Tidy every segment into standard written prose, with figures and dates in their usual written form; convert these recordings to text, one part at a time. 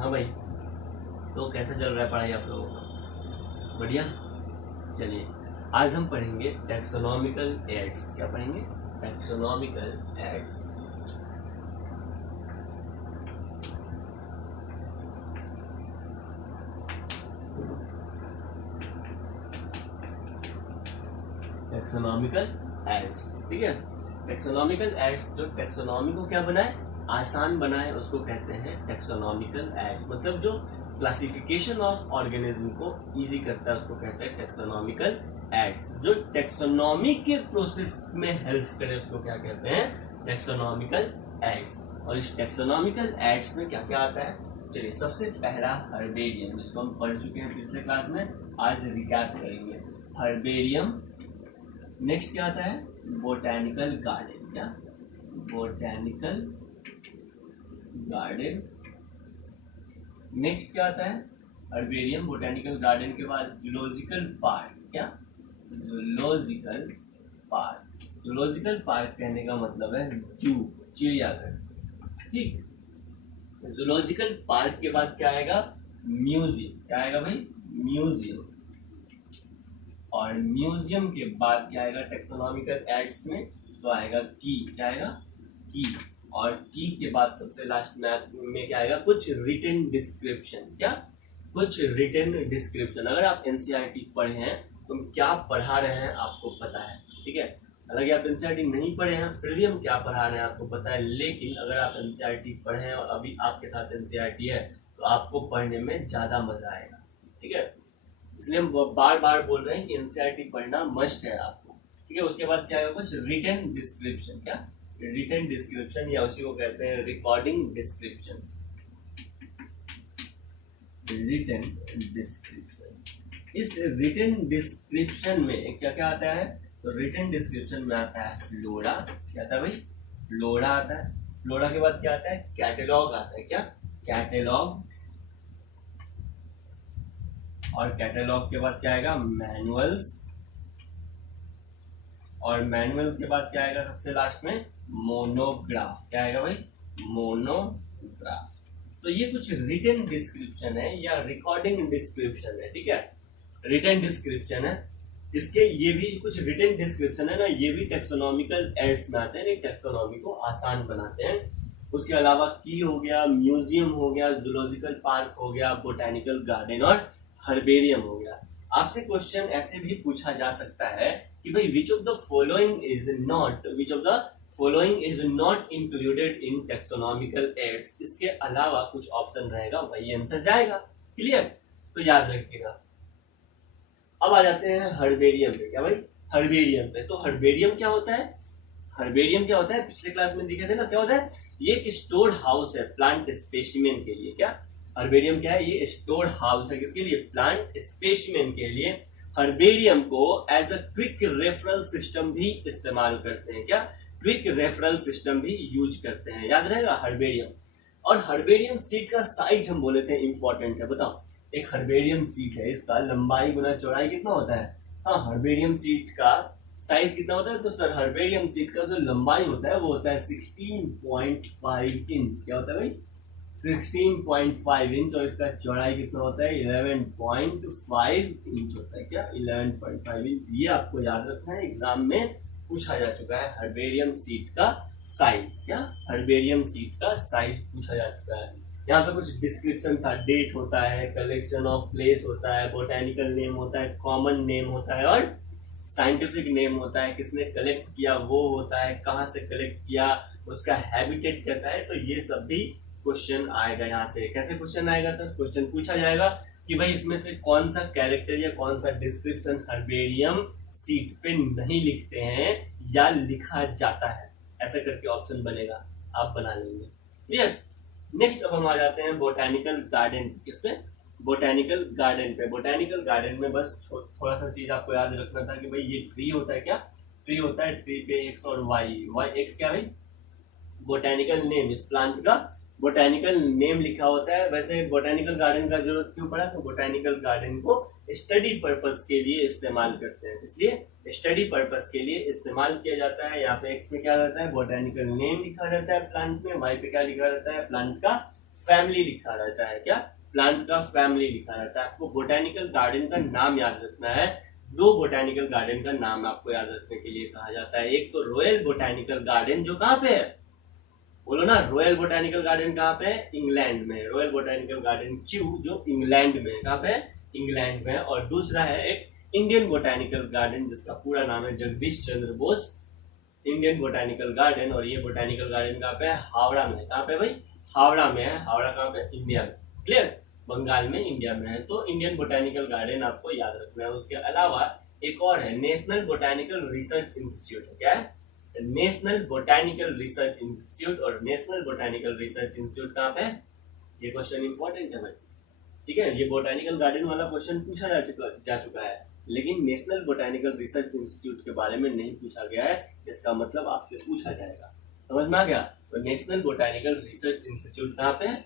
हाँ भाई, तो कैसा चल रहा है पढ़ाई आप लोगों का? बढ़िया। चलिए, आज हम पढ़ेंगे टैक्सोनॉमिकल एड्स। क्या पढ़ेंगे? Taxonomical aids. टैक्सोनॉमिकल एड्स, ठीक है। टैक्सोनॉमिकल एड्स जो टैक्सोनॉमी को क्या बनाए, आसान बनाए, उसको कहते हैं टैक्सोनॉमिकल एड्स। मतलब जो क्लासिफिकेशन ऑफ ऑर्गेनिज्म को इजी करता है उसको कहते हैं टैक्सोनॉमिकल एड्स। जो टैक्सोनॉमी के प्रोसेस में हेल्प करे उसको क्या कहते हैं? Taxonomical aids. और इस टैक्सोनॉमिकल एड्स में क्या क्या आता है? चलिए, सबसे पहला हर्बेरियम, जिसको हम पढ़ चुके हैं पिछले क्लास में, आज रिकैप करेंगे। हर्बेरियम। नेक्स्ट क्या आता है? Botanical garden. क्या? Botanical garden. नेक्स्ट क्या आता है? हर्बेरियम, बोटैनिकल गार्डन के बाद जूलॉजिकल पार्क। क्या? Zoological park. जूलॉजिकल पार्क कहने का मतलब है जू, चिड़ियाघर, ठीक। जूलॉजिकल पार्क के बाद क्या आएगा? म्यूजियम। क्या आएगा भाई? म्यूजियम। और म्यूजियम के बाद क्या आएगा टैक्सोनॉमिकल एड्स में? तो आएगा की। क्या आएगा? की। और की के बाद सबसे लास्ट में क्या आएगा? कुछ रिटन डिस्क्रिप्शन। क्या? कुछ रिटन डिस्क्रिप्शन। अगर आप एनसीईआरटी पढ़े हैं तो हम क्या पढ़ा रहे हैं आपको पता है, ठीक है। हालांकि आप एनसीईआरटी नहीं पढ़े हैं फिर भी हम क्या पढ़ा रहे हैं आपको पता है। लेकिन अगर आप एनसीईआरटी पढ़े हैं और अभी आपके साथ एनसीईआरटी है तो आपको पढ़ने में ज्यादा मजा आएगा, ठीक है। इसलिए हम बार बार बोल रहे हैं कि एनसीईआरटी पढ़ना मस्ट है आपको, ठीक है। उसके बाद क्या है? कुछ रिटन डिस्क्रिप्शन। क्या? रिटन डिस्क्रिप्शन, या उसी को कहते हैं रिकॉर्डिंग डिस्क्रिप्शन। Written description. इस रिटन डिस्क्रिप्शन में क्या क्या आता है? तो रिटन डिस्क्रिप्शन में आता है फ्लोरा। क्या आता है भाई? फ्लोरा आता है। फ्लोरा के बाद क्या आता है? कैटेलॉग आता है। क्या? कैटेलॉग। और कैटेलॉग के बाद क्या आएगा? मैनुअल्स। और मैनुअल के बाद क्या आएगा सबसे लास्ट में? मोनोग्राफ। क्या आएगा भाई? मोनोग्राफ। तो ये कुछ रिटन डिस्क्रिप्शन है या रिकॉर्डिंग डिस्क्रिप्शन है, ठीक है। रिटन डिस्क्रिप्शन है इसके, ये भी कुछ रिटन डिस्क्रिप्शन है ना, ये भी टैक्सोनॉमिकल एड्स में आते हैं, टैक्सोनॉमी को आसान बनाते हैं। उसके अलावा की हो गया, म्यूजियम हो गया, जूलॉजिकल पार्क हो गया, बोटैनिकल गार्डन और हर्बेरियम हो गया। आपसे क्वेश्चन ऐसे भी पूछा जा सकता है कि भाई विच of the following is not included in taxonomical aids. इसके अलावा कुछ ऑप्शन रहेगा, वही आंसर जाएगा। क्लियर? तो याद रखिएगा। अब आ जाते हैं हर्बेरियम पे। क्या भाई? हर्बेरियम पे। तो हर्बेरियम क्या होता है? हर्बेरियम क्या होता है? पिछले क्लास में दिखे थे ना, क्या होता है? ये एक स्टोर हाउस है प्लांट स्पेसिमेन के लिए। क्या? हर्बेरियम क्या है? ये स्टोर हाउस है किसके लिए? प्लांट स्पेसिमेन के लिए। हर्बेरियम को as a quick referral system भी इस्तेमाल करते हैं। क्या? क्विक रेफरल सिस्टम भी यूज करते हैं, याद रहेगा हर्बेरियम। और हर्बेरियम सीट का साइज हम बोले थे इंपॉर्टेंट है। बताओ, एक हर्बेरियम सीट है, इसका लंबाई गुना चौड़ाई कितना होता है? हाँ, हर्बेरियम सीट का साइज कितना होता है? तो सर हर्बेरियम सीट का जो लंबाई होता है वो होता है 16.5 इंच। क्या होता है भाई? 16.5 इंच। और इसका चौड़ाई कितना होता है? 11.5 इंच होता है। क्या? 11.5 इंच। ये आपको याद रखना है, एग्जाम में पूछा जा चुका है हर्बेरियम सीट का साइज। क्या? हर्बेरियम सीट का साइज पूछा जा चुका है। यहाँ पे कुछ डिस्क्रिप्शन था, डेट होता है, कलेक्शन ऑफ प्लेस होता है, बोटेनिकल नेम होता है, कॉमन नेम होता है और साइंटिफिक नेम होता है, किसने कलेक्ट किया वो होता है, कहाँ से कलेक्ट किया, उसका हैबिटेट कैसा है। तो ये सब भी क्वेश्चन आएगा यहाँ से। कैसे क्वेश्चन आएगा सर? क्वेश्चन पूछा जाएगा कि भाई इसमें से कौन सा कैरेक्टर या कौन सा डिस्क्रिप्शन हर्बेरियम सीट पे नहीं लिखते हैं या लिखा जाता है, ऐसा करके ऑप्शन बनेगा, आप बना लेंगे। क्लियर? नेक्स्ट अब हम आ जाते हैं बोटैनिकल गार्डन। किसमें? बोटैनिकल गार्डन पे। बोटैनिकल गार्डन में बस थोड़ा सा चीज आपको याद रखना था कि भाई ये ट्री होता है। क्या? ट्री होता है। ट्री पे एक्स और वाई एक्स क्या भाई? बोटैनिकल नेम, इस प्लांट का बोटैनिकल नेम लिखा होता है। वैसे बोटैनिकल गार्डन का जरूरत क्यों पड़ा? तो बोटैनिकल गार्डन को स्टडी पर्पस के लिए इस्तेमाल करते हैं, इसलिए स्टडी पर्पस के लिए इस्तेमाल किया जाता है। यहाँ पे एक्स में क्या रहता है? बोटैनिकल नेम लिखा रहता है प्लांट में। वाई पे क्या लिखा रहता है? प्लांट का फैमिली लिखा रहता है। क्या? प्लांट का फैमिली लिखा रहता है। आपको बोटेनिकल गार्डन का नाम याद रखना है। दो बोटेनिकल गार्डन का नाम आपको याद रखने के लिए कहा जाता है। एक तो रॉयल बोटेनिकल गार्डन, जो कहाँ पे है? बोलो ना, रॉयल बोटेनिकल गार्डन कहाँ पे है? इंग्लैंड में। रॉयल बोटेनिकल गार्डन क्यू, जो इंग्लैंड में, कहाँ पे? इंग्लैंड में। और दूसरा है एक इंडियन बोटेनिकल गार्डन, जिसका पूरा नाम है Jagdish Chandra Bose Indian botanical garden. और ये बोटेनिकल गार्डन कहाँ पे है? हावड़ा में। कहाँ पे भाई? हावड़ा में है। हावड़ा कहाँ पे? इंडिया में। क्लियर? बंगाल में, इंडिया में है। तो इंडियन बोटेनिकल गार्डन आपको याद रखना है। उसके अलावा एक और है, नेशनल बोटेनिकल रिसर्च इंस्टीट्यूट है। क्या है? National botanical research institute. और नेशनल बोटेनिकल रिसर्च इंस्टीट्यूट कहाँ पे है? ये क्वेश्चन इंपॉर्टेंट है भाई, ठीक है। ये बोटेनिकल गार्डन वाला क्वेश्चन पूछा जा चुका है, लेकिन नेशनल बोटेनिकल रिसर्च इंस्टीट्यूट के बारे में नहीं पूछा गया है। इसका मतलब आपसे पूछा जाएगा। समझ में आ गया? तो नेशनल बोटेनिकल रिसर्च इंस्टीट्यूट कहाँ पे है?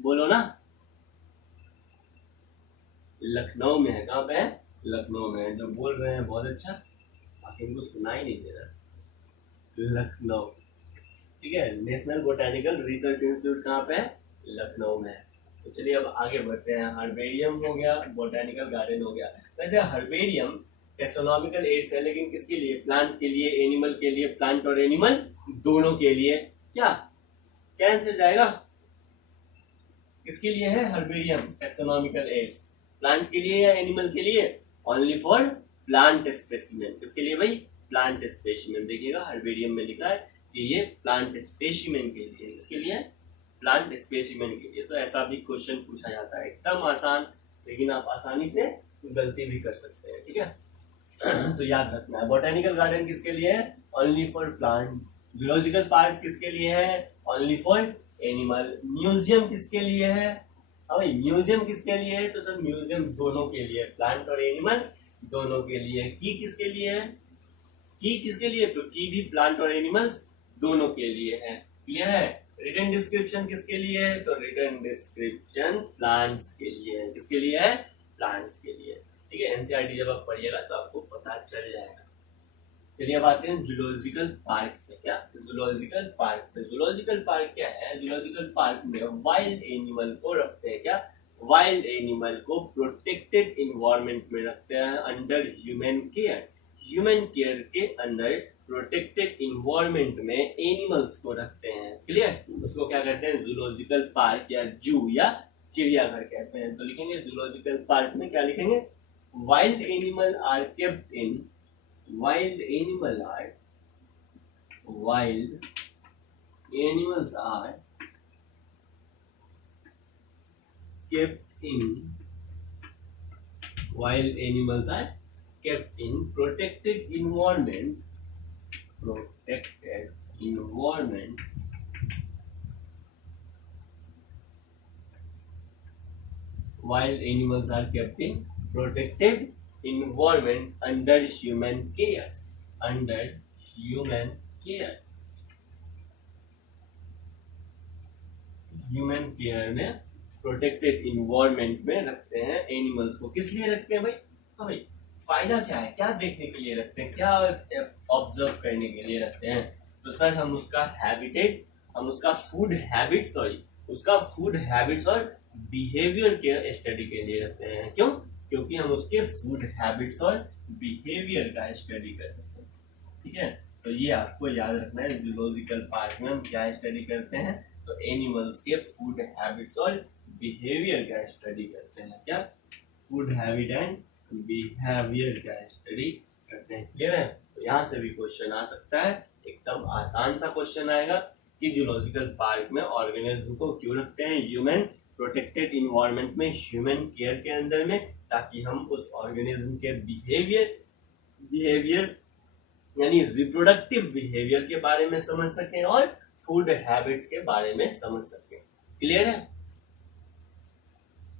बोलो ना। लखनऊ में है। कहाँ पे है? लखनऊ में है। जो बोल रहे हैं बहुत अच्छा, बाकी इनको सुनाई नहीं दे रहा। लखनऊ, ठीक है। नेशनल बोटेनिकल रिसर्च इंस्टीट्यूट कहाँ पे है? लखनऊ में है। तो चलिए अब आगे बढ़ते हैं। हर्बेरियम हो गया, बोटेनिकल गार्डन हो गया। वैसे हर्बेरियम टेक्सोनॉमिकल एड्स है, लेकिन किसके लिए? प्लांट के लिए, एनिमल के लिए। प्लांट और एनिमल दोनों के लिए। क्या क्या आंसर जाएगा? किसके लिए है हर्बेरियम टेक्सोनॉमिकल एड्स? प्लांट के लिए या एनिमल के लिए? Only for plant specimen. किसके लिए भाई? Plant specimen. देखिएगा हर्बेरियम में लिखा है कि ये प्लांट स्पेसिमेन के लिए। किसके लिए? प्लांट स्पेसिमेन के लिए। तो ऐसा भी क्वेश्चन पूछा जाता है, एकदम आसान, लेकिन आप आसानी से गलती भी कर सकते हैं, ठीक है। तो याद रखना है, बोटेनिकल गार्डन किसके लिए है? Only for plants. Zoological park किसके लिए है? Only for animal. म्यूजियम किसके लिए है? भाई म्यूजियम किसके लिए है? तो सर म्यूजियम दोनों के लिए, प्लांट और एनिमल दोनों के लिए। की किसके लिए है? की किसके लिए? तो की भी प्लांट और एनिमल्स दोनों के लिए है। क्लियर है? रिटन डिस्क्रिप्शन किसके लिए है? तो रिटन डिस्क्रिप्शन प्लांट्स के लिए है। किसके लिए है? प्लांट्स के लिए। ठीक है, एनसीईआरटी जब आप पढ़िएगा तो आपको पता चल जाएगा। चलिए अब आते हैं जूलॉजिकल पार्क पे। क्या? जूलॉजिकल पार्क पे। जूलॉजिकल पार्क क्या है? जूलॉजिकल पार्क में वाइल्ड एनिमल को रखते हैं। क्या? वाइल्ड एनिमल को प्रोटेक्टेड इन्वायरमेंट में रखते हैं, under human care. Human care के अंदर प्रोटेक्टेड इन्वायरमेंट में एनिमल्स को रखते हैं। क्लियर? उसको क्या कहते हैं? जूलॉजिकल पार्क या जू या चिड़ियाघर कहते हैं। तो लिखेंगे जूलॉजिकल पार्क में क्या लिखेंगे? Wild animal are kept in, wild animals are kept in protected environment wild animals are kept in protected environment under human care human care में प्रोटेक्टेड इन्वायरमेंट में रखते हैं एनिमल्स को। किस लिए रखते हैं भाई? हाँ भाई, फायदा क्या है? क्या देखने के लिए रखते हैं? क्या ऑब्जर्व करने के लिए रखते हैं? तो सर हम उसका हैबिटेट, हम उसका फूड हैबिट्स और बिहेवियर के स्टडी के लिए रखते हैं। क्यों? क्योंकि हम उसके फूड हैबिट्स और बिहेवियर का स्टडी कर सकते हैं। ठीक है, तो ये आपको याद रखना है। जूलॉजिकल पार्क में हम क्या स्टडी करते हैं? तो एनिमल्स के फूड हैबिट्स और बिहेवियर का स्टडी करते हैं। क्या? फूड हैबिट एंड बिहेवियर का स्टडी करते हैं। क्लियर है? तो यहाँ से भी क्वेश्चन आ सकता है, एकदम आसान सा क्वेश्चन आएगा कि जूलॉजिकल पार्क में ऑर्गेनिज्म को क्यों रखते हैं ह्यूमन प्रोटेक्टेड इन्वायरमेंट में, ह्यूमन केयर के अंदर में, ताकि हम उस ऑर्गेनिज्म के बिहेवियर यानी रिप्रोडक्टिव बिहेवियर के बारे में समझ सकें और फूड हैबिट्स के बारे में समझ सकें। क्लियर है?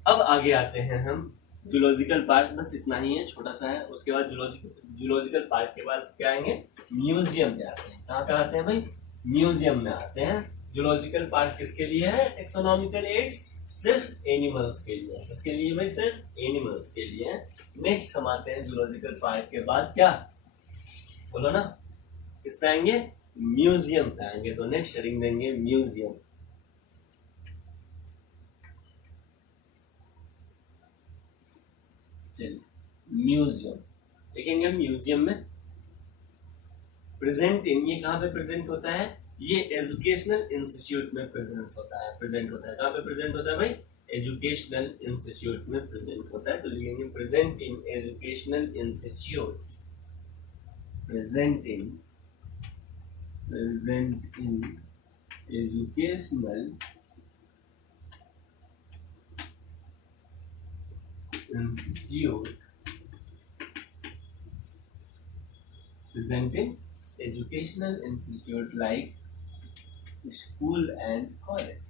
अब आगे आते हैं हम जूलॉजिकल पार्क, बस इतना ही है, छोटा सा है। उसके बाद जूलॉजिकल पार्क के बाद क्या आएंगे? म्यूजियम पे आते हैं। कहाँ पे आते हैं भाई? म्यूजियम में आते हैं। जूलॉजिकल पार्क किसके लिए है? टेक्सोनॉमिकल एड्स सिर्फ एनिमल्स के लिए। किसके लिए भाई? सिर्फ एनिमल्स के लिए। नेक्स्ट हम आते हैं जूलॉजिकल पार्क के बाद क्या? बोलो ना, किस पे आएंगे? म्यूजियम पे आएंगे। तो नेक्स्ट हेडिंग देंगे म्यूजियम। चलिए म्यूजियम देखेंगे। म्यूजियम में प्रेजेंट इन, ये कहाँ पे प्रेजेंट होता है? ये एजुकेशनल इंस्टीट्यूट में प्रेजेंट होता है। कहाँ पे प्रेजेंट होता है भाई? एजुकेशनल इंस्टीट्यूट में प्रेजेंट होता है। तो लिखेंगे present in educational institute. Present in educational institute. Present in educational institute like school and college.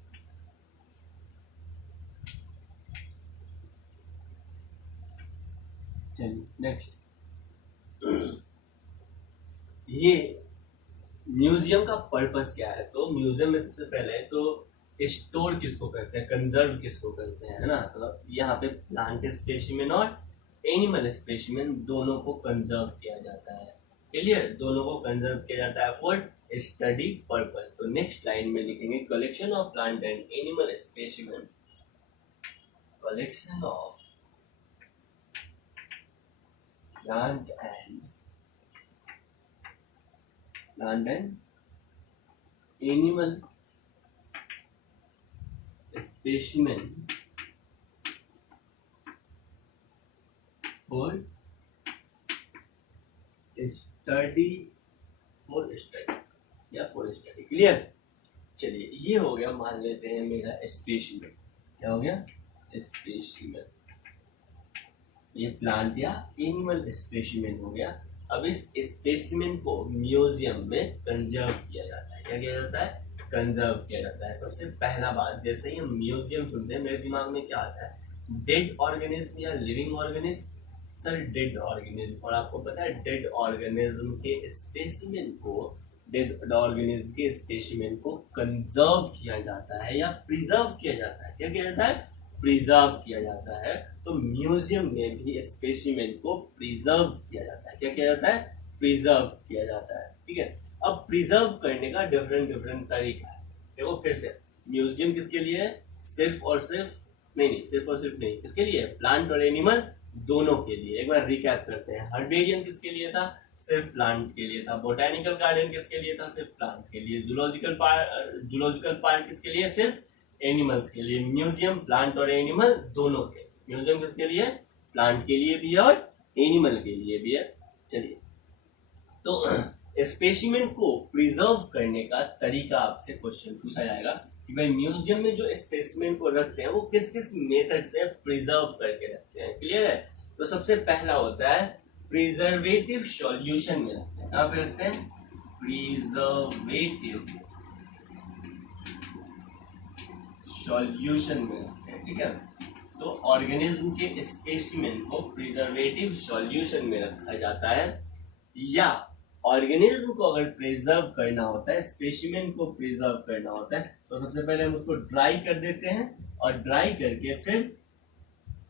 चलिए नेक्स्ट, ये म्यूजियम का पर्पस क्या है? तो म्यूजियम में सबसे पहले तो स्टोर किसको करते हैं, कंजर्व किसको करते हैं, है ना? तो यहाँ पे प्लांट स्पेसिमेन और एनिमल स्पेसिमेन दोनों को कंजर्व किया जाता है। क्लियर? दोनों को कंजर्व किया जाता है फॉर स्टडी पर्पस। तो नेक्स्ट लाइन में लिखेंगे collection of plant and animal specimen. Collection of plant and animal specimen for study या for study। क्लियर? चलिए ये हो गया, मान लेते हैं मेरा स्पेसिमेन। क्या हो गया? स्पेसिमेन। ये प्लांट या एनिमल स्पेसिमेन हो गया। अब इस स्पेसिमेन को म्यूजियम में कंजर्व किया जाता है। क्या किया जाता है? कंजर्व किया जाता है। सबसे पहला बात, जैसे ही हम म्यूजियम सुनते हैं मेरे दिमाग में क्या आता है? डेड ऑर्गेनिज्म या living organism? Sir dead organism. और आपको पता है डेड ऑर्गेनिज्म के स्पेसिमेन को कंजर्व किया जाता है या प्रिजर्व किया जाता है। क्या किया जाता है? प्रिजर्व किया जाता है। तो म्यूजियम में भी स्पेसिमेन को प्रिजर्व किया जाता है। क्या किया जाता है? प्रिजर्व किया जाता है। ठीक है। अब प्रिजर्व करने का डिफरेंट तरीका है। देखो फिर से, म्यूजियम किसके लिए है? सिर्फ और सिर्फ नहीं, किसके लिए? प्लांट और एनिमल दोनों के लिए। एक बार रिकैप करते हैं। हर्बेरियम किसके लिए था? सिर्फ प्लांट के लिए था। बोटेनिकल गार्डन किसके लिए था? सिर्फ प्लांट के लिए। जूलॉजिकल पार्क किसके लिए? सिर्फ एनिमल्स के लिए। म्यूजियम प्लांट और एनिमल दोनों के। म्यूजियम किसके लिए? प्लांट के लिए भी है और एनिमल के लिए भी है। चलिए, तो स्पेसिमेन को प्रिजर्व करने का तरीका आपसे क्वेश्चन पूछा जाएगा कि भाई म्यूजियम में जो स्पेसिमेन को रखते हैं वो किस किस मेथड से प्रिजर्व करके रखते हैं। क्लियर है? तो सबसे पहला होता है प्रिजर्वेटिव सॉल्यूशन में रखते हैं। कहाँ पे रखते हैं? प्रिजर्वेटिव सॉल्यूशन में रखते हैं। ठीक है। तो ऑर्गेनिज्म के स्पेसिमेन को प्रिजर्वेटिव सॉल्यूशन में रखा जाता है। या ऑर्गेनिज्म को अगर प्रिजर्व करना होता है, स्पेसिमेन को प्रिजर्व करना होता है, तो सबसे पहले हम उसको ड्राई कर देते हैं और ड्राई करके फिर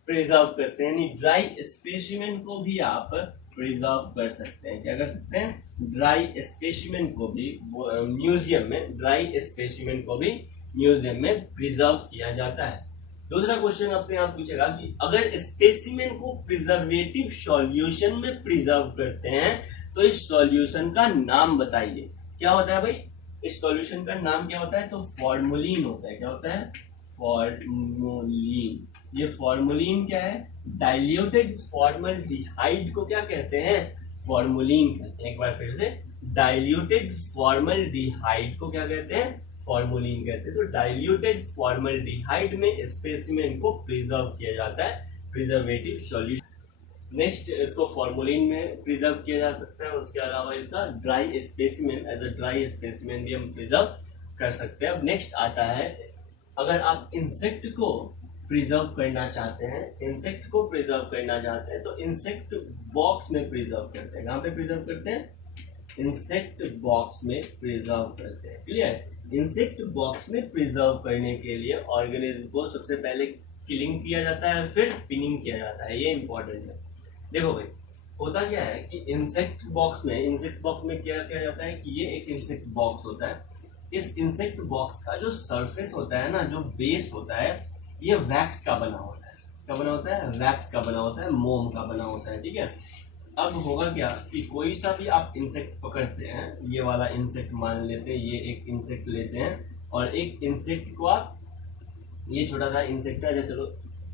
प्रिजर्व करते हैं। यानी ड्राई स्पेसिमेन को भी आप प्रिजर्व कर सकते हैं। क्या कर सकते हैं? ड्राई स्पेसिमेन को भी म्यूजियम में, ड्राई स्पेसिमेन को भी म्यूजियम में प्रिजर्व किया जाता है। दूसरा क्वेश्चन आपसे यहाँ पूछेगा कि अगर स्पेसिमेन को प्रिजर्वेटिव सॉल्यूशन में प्रिजर्व करते हैं तो इस सॉल्यूशन का नाम बताइए। क्या होता है भाई? इस सॉल्यूशन का नाम क्या होता है? तो फॉर्मुलिन होता है। क्या होता है? फॉर्मुलिन। ये फॉर्मुलिन क्या है? डाइल्यूटेड फॉर्मल्डिहाइड को क्या कहते हैं? फॉर्मुलिन कहते हैं। एक बार फिर से, डाइल्यूटेड फॉर्मल्डिहाइड को क्या कहते हैं? फॉर्मुलिन कहते हैं। तो डाइल्यूटेड फॉर्मल्डिहाइड में स्पेसिमेन को प्रिजर्व किया जाता है, प्रिजर्वेटिव सॉल्यूशन। नेक्स्ट, इसको फॉर्मुलिन में प्रिजर्व किया जा सकता है। उसके अलावा इसका dry specimen, as a dry specimen भी हम प्रिजर्व कर सकते हैं। अब नेक्स्ट आता है, अगर आप इंसेक्ट को प्रिजर्व करना चाहते हैं, तो इंसेक्ट बॉक्स में प्रिजर्व करते हैं। कहाँ पे प्रिजर्व करते हैं? इंसेक्ट बॉक्स में प्रिजर्व करते हैं। क्लियर? इंसेक्ट बॉक्स में प्रिजर्व करने के लिए ऑर्गेनिज्म को सबसे पहले किलिंग किया जाता है, फिर पिनिंग किया जाता है। ये इंपॉर्टेंट है। देखो भाई, होता क्या है कि इंसेक्ट बॉक्स में क्या किया जाता है कि ये एक इंसेक्ट बॉक्स होता है। इस इंसेक्ट बॉक्स का जो सरफेस होता है ना, जो बेस होता है, ये वैक्स का बना होता है। का बना होता है, वैक्स का बना होता है, मोम का बना होता है, ठीक है। अब होगा क्या कि कोई सा भी आप इंसेक्ट पकड़ते हैं, ये वाला इंसेक्ट मान लेते हैं, ये एक इंसेक्ट लेते हैं और एक इंसेक्ट को आप, ये छोटा सा इंसेक्ट है, जैसे चलो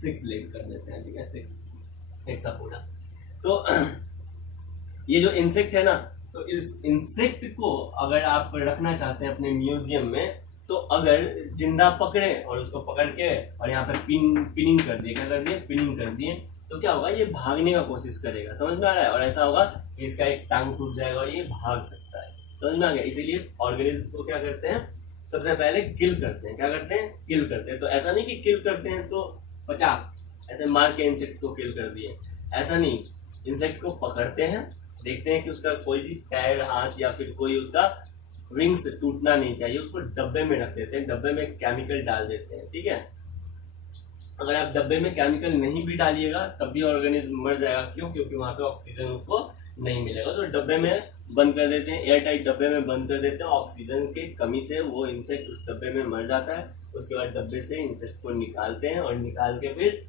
6 लेग कर देते हैं, ठीक है, 6 एक सा पूरा। तो ये जो इंसेक्ट है ना, तो इस इंसेक्ट को अगर आप रखना चाहते हैं अपने म्यूजियम में, तो अगर जिंदा पकड़े और उसको पकड़ के और यहाँ पर पिनिंग कर दिए, क्या कर दिए, पिनिंग कर दिए, तो क्या होगा, ये भागने का कोशिश करेगा, समझ में आ रहा है, और ऐसा होगा कि इसका एक टांग टूट जाएगा और ये भाग सकता है, समझ में आ गया। इसीलिए ऑर्गेनिज्म को क्या करते हैं, सबसे पहले किल करते हैं, क्या करते हैं, किल करते हैं। तो ऐसा नहीं कि किल करते हैं तो 50 ऐसे मार के इंसेक्ट को किल कर दिए, ऐसा नहीं, इंसेक्ट को पकड़ते हैं, देखते हैं कि उसका कोई भी पैर, हाथ या फिर कोई उसका विंग्स टूटना नहीं चाहिए, उसको डब्बे में रख देते हैं, डब्बे में केमिकल डाल देते हैं, ठीक है। अगर आप डब्बे में केमिकल नहीं भी डालिएगा तब भी ऑर्गेनिज्म मर जाएगा, क्यों, क्योंकि वहां पे ऑक्सीजन उसको नहीं मिलेगा। तो डब्बे में बंद कर देते हैं, एयर टाइट डब्बे में बंद कर देते हैं, ऑक्सीजन की कमी से वो इंसेक्ट उस डब्बे में मर जाता है। उसके बाद डब्बे से इंसेक्ट को निकालते हैं और निकाल के फिर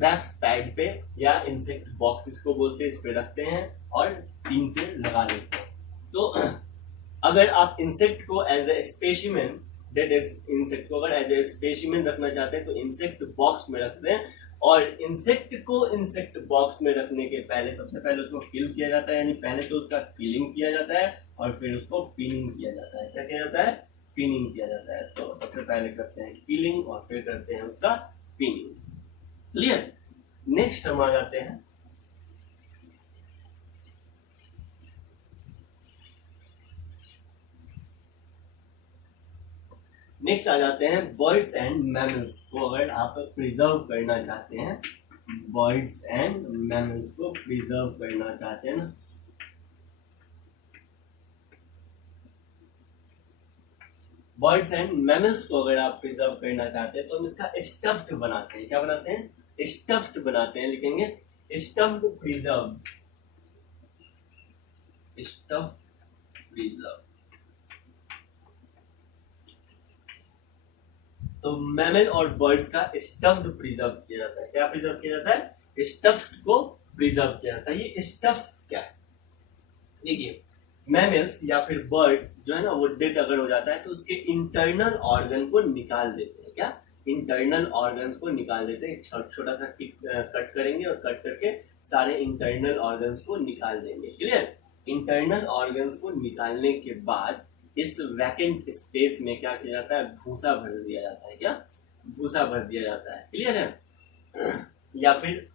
वैक्स पैड पे या इंसेक्ट बॉक्स इसको बोलते हैं, इस पे रखते हैं और पिन से लगा लेते हैं। तो अगर आप इंसेक्ट को as a specimen, dead insect को अगर एज ए स्पेसिमेन रखना चाहते हैं तो इंसेक्ट बॉक्स में रखते हैं, और इंसेक्ट को इंसेक्ट बॉक्स में रखने के पहले सबसे पहले उसको किल किया जाता है, यानी पहले तो उसका किलिंग किया जाता है और फिर उसको पिनिंग किया जाता है। क्या किया जाता है, पिनिंग किया जाता है। तो सबसे पहले करते हैं किलिंग और फिर करते हैं उसका पिनिंग। क्लियर। नेक्स्ट हम आ जाते हैं बर्ड्स एंड मैमल्स को अगर आप प्रिजर्व करना चाहते हैं, बर्ड्स एंड मैमल्स को प्रिजर्व करना चाहते हैं ना, बर्ड्स एंड मैमल्स को अगर आप प्रिजर्व करना चाहते हैं तो हम इसका स्टफ्ड बनाते हैं। क्या बनाते हैं, स्टफ्ड बनाते हैं, लिखेंगे स्टफ्ड प्रिजर्व, स्टफ्ड प्रिजर्व। तो मैमल और बर्ड्स का स्टफ्ड प्रिजर्व किया जाता है। क्या प्रिजर्व किया जाता है, स्टफ्ड को प्रिजर्व किया जाता है। ये स्टफ क्या है, देखिए मैमल्स या फिर बर्ड जो है ना, वो डेड अगर हो जाता है तो उसके इंटरनल ऑर्गन को निकाल देते हैं। क्या, इंटरनल ऑर्गन्स को निकाल देते हैं, छोटा सा कट करेंगे और कट करके सारे इंटरनल ऑर्गन्स को निकाल देंगे। क्लियर। इंटरनल ऑर्गन्स को निकालने के बाद इस वैकेंट स्पेस में क्या किया जाता है, भूसा भर दिया जाता है। क्या, भूसा भर दिया जाता है। क्लियर है। या फिर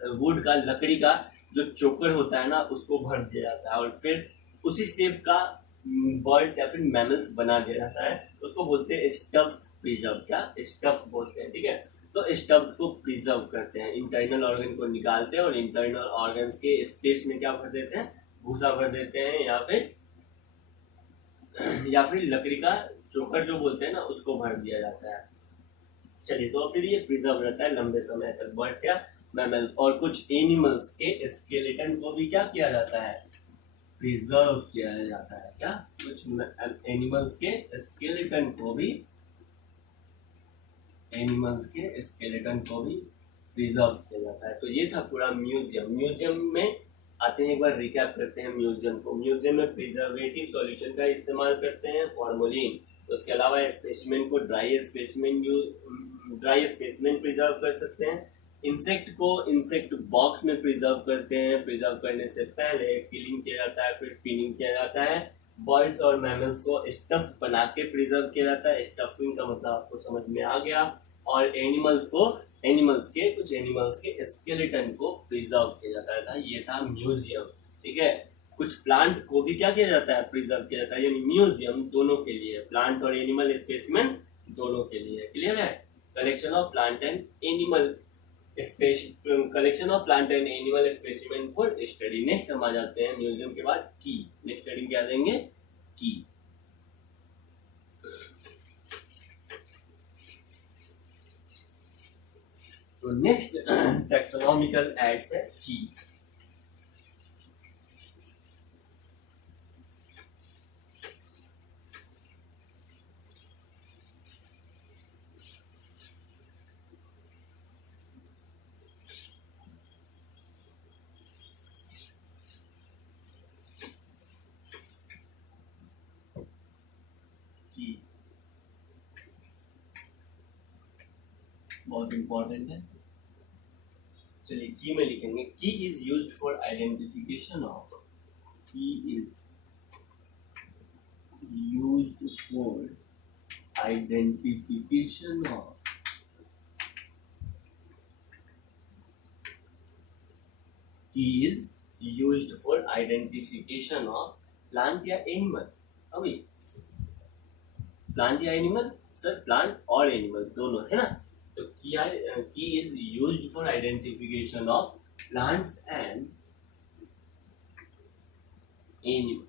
वुड का, लकड़ी का जो चोकर होता है ना, उसको भर दिया जाता है और फिर उसी शेप का बर्ड्स या फिर मैमल्स बना दिया जाता है। उसको बोलते हैं स्टफ्ड प्रिजर्व। क्या, स्टफ बोलते हैं, ठीक है। तो स्टफ्ड को प्रिजर्व करते हैं, इंटरनल ऑर्गन को निकालते हैं और इंटरनल ऑर्गन्स के स्पेस में क्या भर देते हैं, भूसा भर देते हैं, या फिर लकड़ी का चोकर जो बोलते हैं ना, उसको भर दिया जाता है। चलिए, तो फिर ये प्रिजर्व रहता है लंबे समय तक, बर्ड्स या मैमल्स। और कुछ एनिमल्स के स्केलेटन को भी क्या किया जाता है, प्रिजर्व किया जाता है। क्या, कुछ एनिमल्स के स्केलेटन को भी, प्रिजर्व किया जाता है। तो ये था पूरा म्यूजियम। म्यूजियम में आते हैं, एक बार रिकैप करते हैं म्यूजियम को। म्यूजियम में प्रिजर्वेटिव सॉल्यूशन का इस्तेमाल करते हैं, फॉर्मोलिन। उसके अलावा स्पेसिमेन को ड्राई स्पेसिमेन प्रिजर्व कर सकते हैं। इंसेक्ट को इंसेक्ट बॉक्स में प्रिजर्व करते हैं। प्रिजर्व करने से पहले किलिंग किया जाता है, फिर पिनिंग किया जाता है। बर्ड्स और मैमल्स को स्टफ बना के प्रिजर्व किया जाता है। स्टफिंग का मतलब आपको समझ में आ गया। और कुछ एनिमल्स के स्केलेटन को प्रिजर्व किया जाता था। ये था म्यूजियम, ठीक है। कुछ प्लांट को भी क्या किया जाता है, प्रिजर्व किया जाता है। यानी म्यूजियम दोनों के लिए, प्लांट और एनिमल स्पेसिमेन दोनों के लिए। क्लियर है। Collection of plant and animal specimen for study. Next हम आ जाते हैं म्यूजियम के बाद की। नेक्स्ट हेडिंग क्या देंगे, की। तो नेक्स्ट टैक्सोनॉमिकल एड्स है की। बहुत इंपॉर्टेंट है। चलिए की में लिखेंगे, key is used for identification of, key is used for identification of key is used for identification of plant या एनिमल। अभी प्लांट या एनिमल, सर प्लांट और एनिमल दोनों है ना। तो key is used for identification of plants and animal.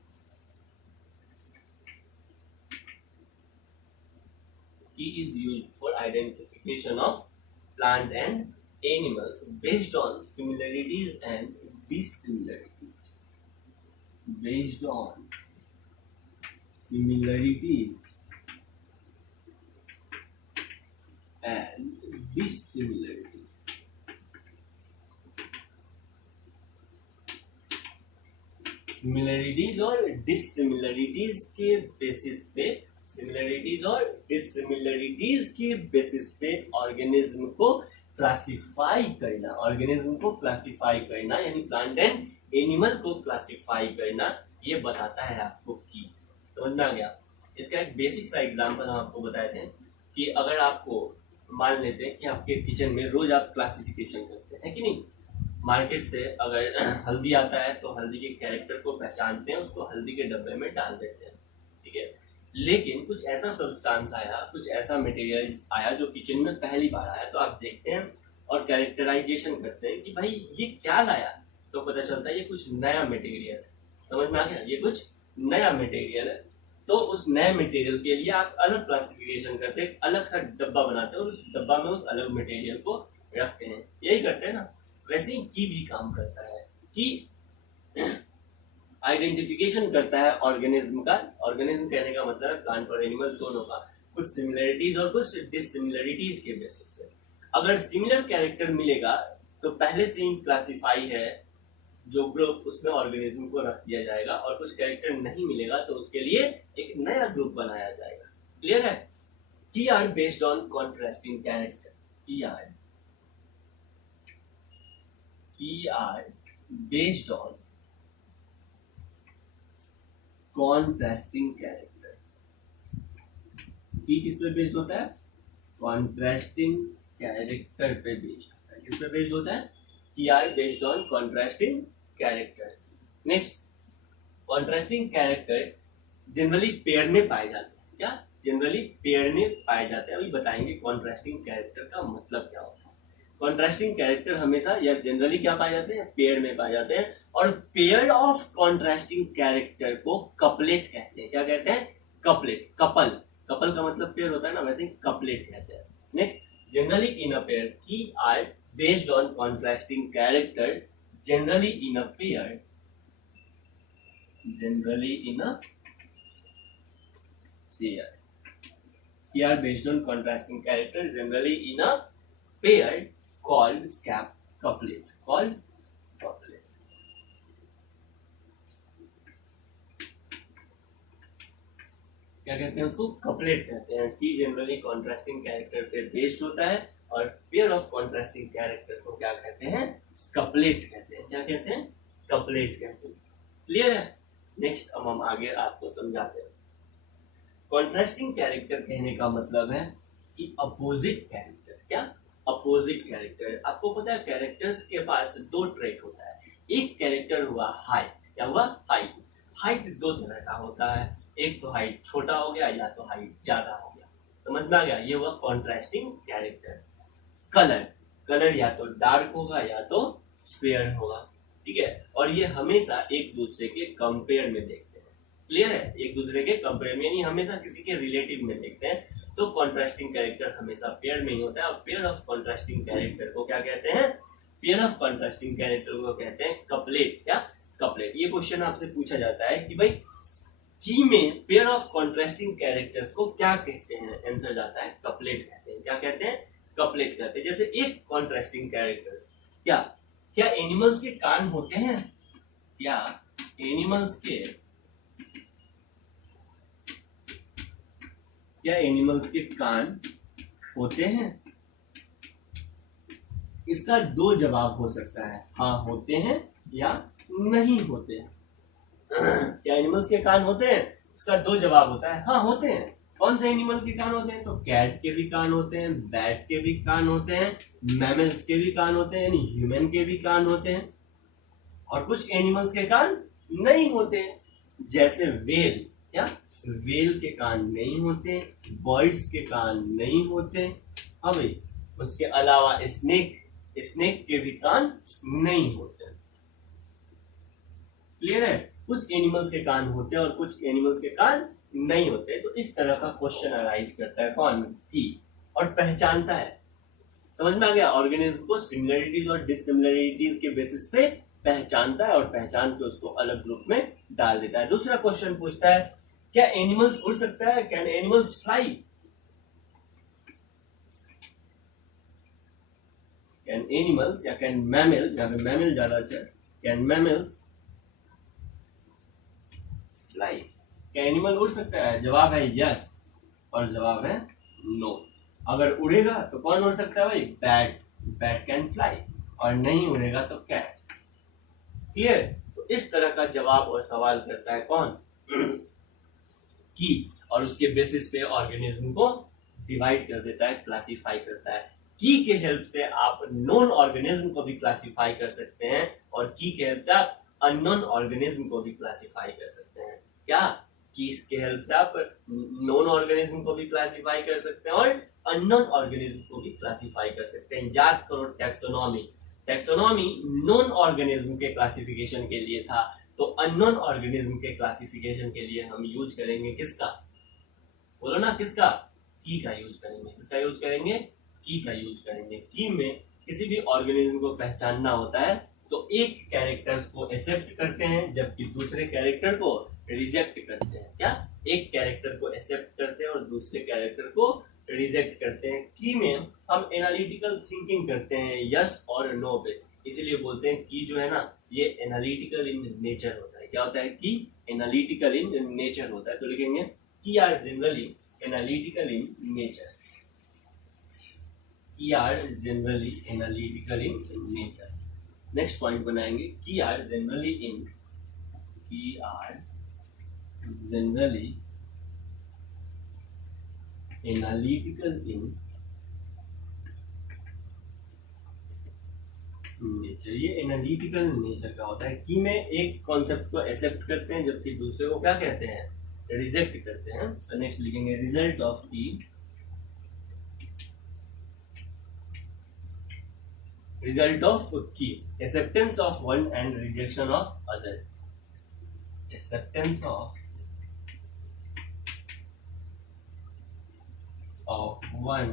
Key is used for identification of plant and animals based on similarities and dissimilarities. Based on similarities and dissimilarities. Similarities और डिससिमिलरिटीज के basis पे, similarities और डिससिमिलरिटीज के basis पे organism को classify करना, organism को classify करना, यानी प्लांट एंड एनिमल को क्लासिफाई करना, ये बताता है आपको की। समझ में आ गया। इसका एक बेसिक सा एग्जांपल हम आपको बताए थे कि अगर आपको मान लेते हैं कि आपके किचन में रोज आप क्लासिफिकेशन करते हैं कि नहीं, मार्केट से अगर हल्दी आता है तो हल्दी के कैरेक्टर को पहचानते हैं, उसको हल्दी के डब्बे में डाल देते हैं, ठीक है। लेकिन कुछ ऐसा सब्सटेंस आया, कुछ ऐसा मटेरियल आया जो किचन में पहली बार आया, तो आप देखते हैं और कैरेक्टराइजेशन करते हैं कि भाई ये क्या लाया, तो पता चलता है ये कुछ नया मटेरियल है। समझ में आ गया, ये कुछ नया मटेरियल है। तो उस नए मटेरियल के लिए आप अलग क्लासिफिकेशन करते हैं, अलग सा डब्बा बनाते हैं और उस डब्बा में उस अलग मटेरियल को रखते हैं, यही करते हैं ना। वैसे ही की भी काम करता है कि आइडेंटिफिकेशन करता है ऑर्गेनिज्म का। ऑर्गेनिज्म कहने का मतलब है प्लांट और एनिमल दोनों का, कुछ सिमिलरिटीज और कुछ डिससिमिलरिटीज के बेसिस पे। अगर सिमिलर कैरेक्टर मिलेगा तो पहले से ही क्लासिफाई है जो ग्रुप, उसमें ऑर्गेनिज्म को रख दिया जाएगा, और कुछ कैरेक्टर नहीं मिलेगा तो उसके लिए एक नया ग्रुप बनाया जाएगा। क्लियर है। Key are based on contrasting character, key are based on contrasting character. Key किस पे बेस्ड होता है, कॉन्ट्रास्टिंग कैरेक्टर पे बेस्ड होता है। किस पे बेस्ड होता है, key are based on contrasting character. Next, contrasting character generally pair में पाए जाते हैं। क्या, जनरली पेयर में पाए जाते हैं। अभी बताएंगे कॉन्ट्रास्टिंग कैरेक्टर का मतलब क्या होता है। कॉन्ट्रास्टिंग कैरेक्टर हमेशा या जनरली क्या पाए जाते हैं, पेयर में पाए जाते हैं। और पेयर ऑफ कॉन्ट्रास्टिंग कैरेक्टर को कपलेट कहते हैं। क्या कहते हैं, कपलेट। कपल, कपल का मतलब पेयर होता है ना, वैसे ही कपलेट कहते हैं। Next, generally in a pair, key are based on contrasting character, generally in a pair, generally in a pair, key are based on contrasting character, generally in a pair called couplet, called couplet। क्या कहते हैं उसको, couplet कहते हैं। कि generally contrasting character पे based होता है और पेयर ऑफ कॉन्ट्रास्टिंग कैरेक्टर को क्या कहते हैं, कपलेट कहते हैं। क्या कहते हैं, कपलेट कहते हैं। क्लियर है। नेक्स्ट अब हम आगे आपको समझाते हैं। कॉन्ट्रास्टिंग कैरेक्टर कहने का मतलब है कि अपोजिट कैरेक्टर। क्या, अपोजिट कैरेक्टर। आपको पता है कैरेक्टर्स के पास दो ट्रेट होता है। एक कैरेक्टर हुआ हाइट। क्या हुआ, हाइट। हाइट दो तरह का होता है, एक तो हाइट छोटा हो गया या तो हाइट ज्यादा हो गया। समझ में आ गया, ये हुआ कॉन्ट्रास्टिंग कैरेक्टर। कलर, कलर या तो डार्क होगा या तो फेयर होगा, ठीक है। और ये हमेशा एक दूसरे के कंपेयर में देखते हैं। क्लियर है, एक दूसरे के कंपेयर में, यानी हमेशा किसी के रिलेटिव में देखते हैं। तो कॉन्ट्रास्टिंग कैरेक्टर हमेशा पेयर में ही होता है। और पेयर ऑफ कॉन्ट्रास्टिंग कैरेक्टर को क्या कहते हैं, पेयर ऑफ कॉन्ट्रास्टिंग कैरेक्टर को कहते हैं कपलेट। क्या, कपलेट। ये क्वेश्चन आपसे पूछा जाता है कि भाई की में पेयर ऑफ कॉन्ट्रास्टिंग कैरेक्टर्स को क्या कहते हैं, आंसर जाता है कपलेट कहते हैं। क्या कहते हैं, कपलेट कहते हैं। जैसे एक कॉन्ट्रास्टिंग कैरेक्टर्स, क्या क्या एनिमल्स के कान होते हैं, क्या एनिमल्स के, क्या एनिमल्स के कान होते हैं, इसका दो जवाब हो सकता है, हाँ होते हैं या नहीं होते हैं। क्या एनिमल्स के कान होते हैं? इसका दो जवाब होता है, हाँ होते हैं। कौन से एनिमल के कान होते हैं? तो कैट के भी कान होते हैं, बैट के भी कान होते हैं, मैमल्स के भी कान होते हैं, यानी ह्यूमन के भी कान होते हैं। और कुछ एनिमल्स के कान नहीं होते, जैसे वेल। क्या? वेल के कान नहीं होते, बर्ड्स के कान नहीं होते। हाँ भाई, उसके अलावा स्नेक के भी कान नहीं होते। क्लियर है? कुछ एनिमल्स के कान होते हैं और कुछ एनिमल्स के कान नहीं होते। तो इस तरह का क्वेश्चन अराइज करता है कौन? की, और पहचानता है। समझ में आ गया? ऑर्गेनिज्म को सिमिलरिटीज और डिससिमिलरिटीज के बेसिस पे पहचानता है और पहचान के उसको अलग ग्रुप में डाल देता है। दूसरा क्वेश्चन पूछता है, क्या एनिमल्स उड़ सकता है? Can animals fly? Can animals या कैन मैमल, या फिर मैमल ज्यादा अच्छा, कैन मैमल्स फ्लाई? क्या एनिमल उड़ सकता है? जवाब है यस और जवाब है नो। अगर उड़ेगा तो कौन उड़ सकता है भाई? Bat, bat can fly. और नहीं उड़ेगा तो कैट। क्लियर? तो इस तरह का जवाब और सवाल करता है कौन? की, और उसके बेसिस पे ऑर्गेनिज्म को डिवाइड कर देता है, क्लासिफाई करता है। की के हेल्प से आप नोन ऑर्गेनिज्म को भी क्लासिफाई कर सकते हैं और की के हेल्प से आप अननोन ऑर्गेनिज्म को भी क्लासिफाई कर सकते हैं। क्या? की इसके हेल्प से आप नोन ऑर्गेनिज्म को भी क्लासिफाई कर सकते हैं और अननोन ऑर्गेनिज्म को भी क्लासिफाई कर सकते हैं। याद करो टैक्सोनॉमी। टैक्सोनॉमी नोन ऑर्गेनिज्म के क्लासिफिकेशन के लिए था, तो अननोन ऑर्गेनिज्म के क्लासिफिकेशन के लिए हम यूज करेंगे किसका? बोलो ना किसका? की का यूज करेंगे। किसका यूज करेंगे? की का यूज करेंगे। की में किसी भी ऑर्गेनिज्म को पहचानना होता है तो एक कैरेक्टर्स को एक्सेप्ट करते हैं जबकि दूसरे कैरेक्टर को रिजेक्ट करते हैं। क्या? एक कैरेक्टर को एक्सेप्ट करते हैं और दूसरे कैरेक्टर को रिजेक्ट करते हैं। की में हम एनालिटिकल थिंकिंग करते हैं यस और नो पे, इसीलिए बोलते हैं की जो है ना ये एनालिटिकल इन नेचर होता है। क्या होता है? की एनालिटिकल इन नेचर होता है। तो लिखेंगे key are generally analytical in nature. Key are generally analytical in nature. Next point बनाएंगे, key are generally in, key are generally analytical in nature. ये एनालिटिकल नेचर का होता है। की में एक कॉन्सेप्ट को एक्सेप्ट करते हैं जबकि दूसरे को क्या कहते हैं? रिजेक्ट करते हैं। तो नेक्स्ट लिखेंगे रिजल्ट ऑफ की, result of key, acceptance of one and rejection of other, acceptance of one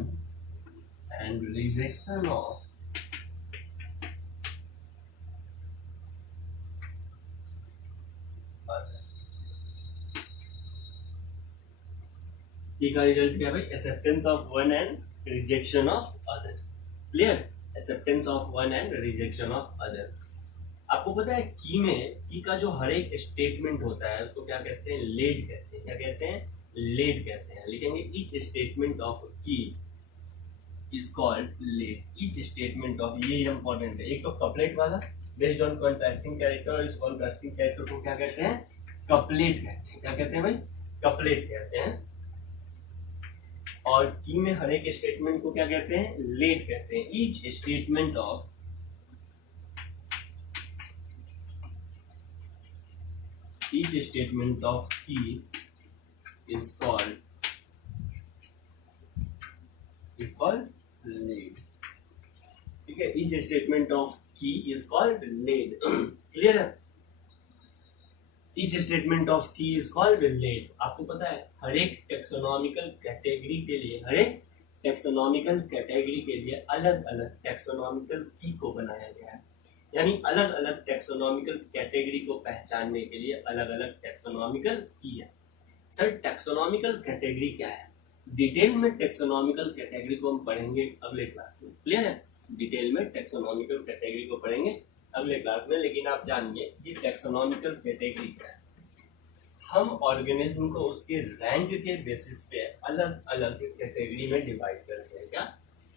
and rejection of other। की का रिजल्ट क्या भाई? Acceptance of one and rejection of other. Clear? Acceptance of one and rejection of other. आपको पता है की में की का जो हर एक स्टेटमेंट होता है उसको क्या कहते हैं? लेड कहते हैं। क्या कहते हैं? लेड कहते हैं। लिखेंगे each statement of key is called lead. Each statement of, ये इंपॉर्टेंट है। एक तो कपलेट वाला बेस्ड ऑन कॉन्ट्रास्टिंग कैरेक्टर, और इस कॉन्ट्रास्टिंग कैरेक्टर को क्या कहते हैं? कपलेट कहते हैं। क्या कहते हैं भाई? कपलेट कहते हैं। और की में हर एक स्टेटमेंट को क्या कहते हैं? लेड कहते हैं। Each statement of, each statement of key is called lead. ठीक है? Each statement of key is called lead. Clear है? Each statement of key is called lead. आपको पता है हर एक टेक्सोनॉमिकल कैटेगरी के लिए, हर एक टेक्सोनॉमिकल कैटेगरी के लिए अलग अलग टेक्सोनॉमिकल की को बनाया गया है। यानी अलग अलग टेक्सोनॉमिकल कैटेगरी को पहचानने के लिए अलग अलग टेक्सोनॉमिकल की है। सर टेक्सोनॉमिकल कैटेगरी क्या है? डिटेल में टेक्सोनॉमिकल कैटेगरी को हम पढ़ेंगे अगले क्लास में। क्लियर है? डिटेल में टेक्सोनॉमिकल कैटेगरी को पढ़ेंगे अगले क्लास में। लेकिन आप जानिए कि टेक्सोनॉमिकल कैटेगरी क्या है। हम ऑर्गेनिज्म को उसके रैंक के बेसिस पे अलग अलग कैटेगरी में डिवाइड करते हैं। क्या?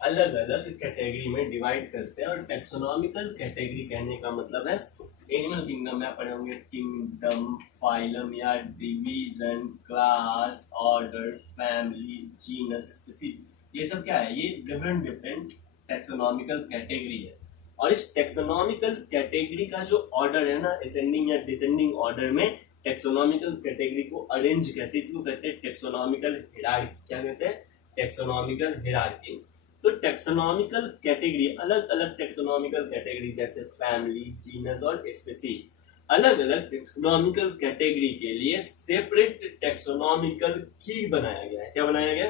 अलग अलग कैटेगरी में डिवाइड करते हैं। और टेक्सोनॉमिकल कैटेगरी कहने का मतलब है एनिमल किंगडम में पढ़े होंगे किंगडम, फाइलम या division, class, order, family, genus, species, ये सब क्या है, ये डिफरेंट डिफरेंट टेक्सोनॉमिकल कैटेगरी है। और इस टेक्सोनॉमिकल कैटेगरी का जो ऑर्डर है ना, असेंडिंग या डिसेंडिंग ऑर्डर में टेक्सोनॉमिकल कैटेगरी को अरेंज करते हैं, इसको कहते हैं टेक्सोनॉमिकल हिरार्की। क्या कहते हैं? Taxonomical hierarchy. तो टेक्सोनॉमिकल कैटेगरी, अलग अलग टेक्सोनॉमिकल कैटेगरी जैसे फैमिली, जीनस और स्पीसीज, अलग अलग टेक्सोनॉमिकल कैटेगरी के लिए सेपरेट टेक्सोनॉमिकल की बनाया गया है। क्या बनाया गया?